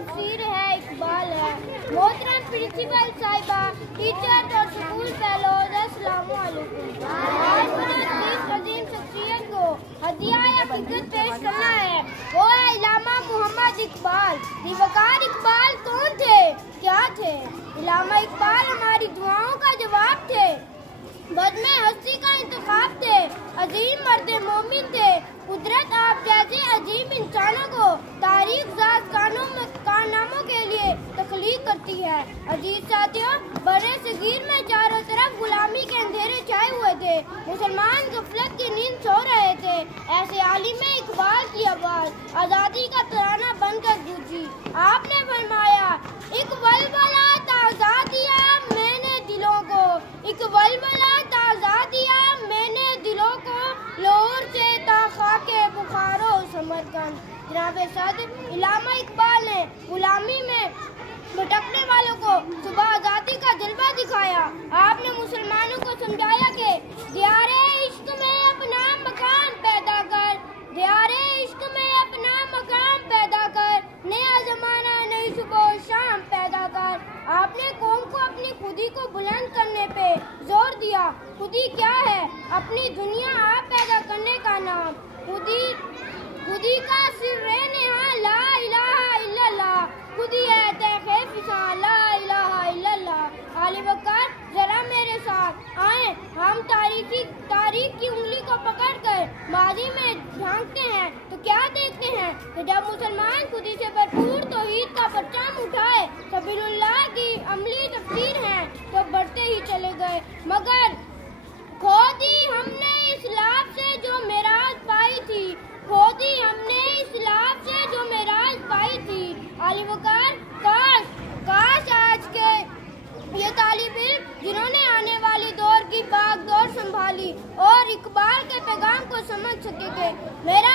तफसीर है, इकबाल है। मोहतरम प्रिंसिपल साहिबा, टीचर्स और स्कूल फेलोज, अस्सलामु अलैकुम। आज इस अजीम शख्सियत को हदिया हकीकत पेश करना है। वो है इलामा मोहम्मद इकबाल। दिवकार इकबाल कौन थे, क्या थे? इलामा इकबाल हमारी दुआओं का जवाब थे, बज़्म हस्ती का इंतखाब थे, अजीम मर्द मोमिन थे। कुदरत आप जैसे अजीम इंसानों को तारीख ज़ात कारनामों के लिए तख्लीक करती है। अजीज साथियों, बड़े सगीर में चारों तरफ गुलामी के अंधेरे छाए हुए थे। मुसलमान गफलत की नींद सो रहे थे। ऐसे आलिम इकबाल की आवाज़ आज़ादी का तराना बनकर गूंजी। आपने फरमाया, एक वलवला ताज़ा दिया मैंने दिलों को, एक वलवला ताज़ा दिया मैंने दिलों को, लाहौर से ताखा के बुखारो समरकंद। जनाबे सादिक इलामा इकबाल ने गुलामी में भटकने वालों को सुबह आज़ादी का जलवा दिखाया। आपने मुसलमानों को समझाया कि दियारे इश्क में अपना मकाम पैदा कर, दियारे इश्क में अपना मकाम पैदा कर, नया जमाना नई सुबह शाम पैदा कर। आपने कौम को अपनी खुदी को बुलंद करने पे जोर दिया। खुदी क्या है? अपनी दुनिया आप पैदा करने का नाम। खुदी का सिर्रे नेहा ला इलाहा इल्लल्लाह, खुदी है तहक़े फिज़ां ला इलाहा इल्लल्लाह। आले वक़्त जरा मेरे साथ आए, हम तारीख की उंगली को पकड़कर माजी में झांकते हैं तो क्या देखते हैं कि जब मुसलमान खुदी से भरपूर तौहीद का परचम उठाए, सबीलुल्लाह की अमली तफसीर है, तो बढ़ते ही चले गए। मगर खो दी हमने इस्लाम से जो मेराज पाई थी, खो दी हमने इस्लाम से जो मेराज पाई थी। आली वकार, काश आज के ये तालिब इल्म जिन्होंने आने वाली दौर की भाग दौड़ संभाली और इकबाल के पैगाम को समझ सके थे। मेरा